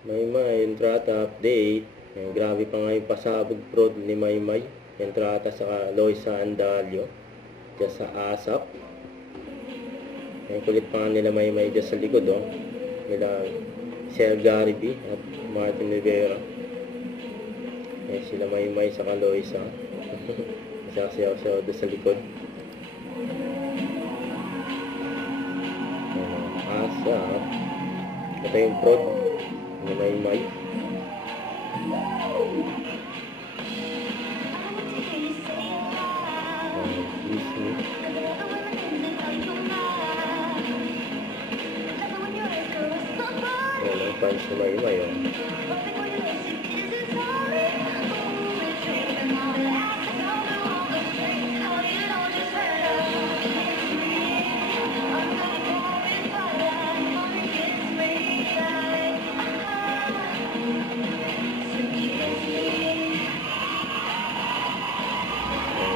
Maymay, entrata update. Ayan, grabe pa nga yung pasabog prod ni Maymay. Entrata sa Loisa Andalio. Diyan sa ASAP. Ayan, kulit pa nga nila Maymay dyan sa likod, oh. Nila Sir Gary B at Martin Rivera. Ayan sila Maymay sa Loisa. Masasayaw-sayaw doon sa likod. Ayan, ASAP. Ito yung prod ni Maymay. Disney. Ayan ang fans ni Maymay, oh.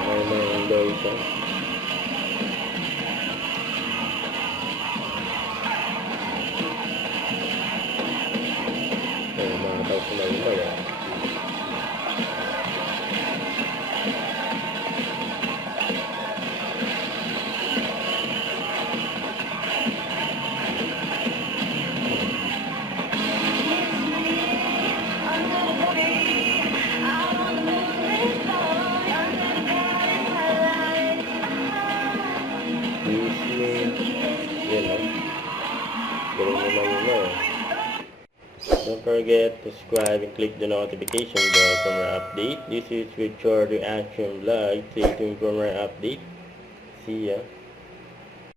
Maymay ang Loisa. Ayan, mga tao si Maymay, oh. Yan, oh. Galing ni Maymay, oh. Don't forget to subscribe and click the notification bell for more update. This is Richard Reaction Vlog. Stay tuned for more update. See ya.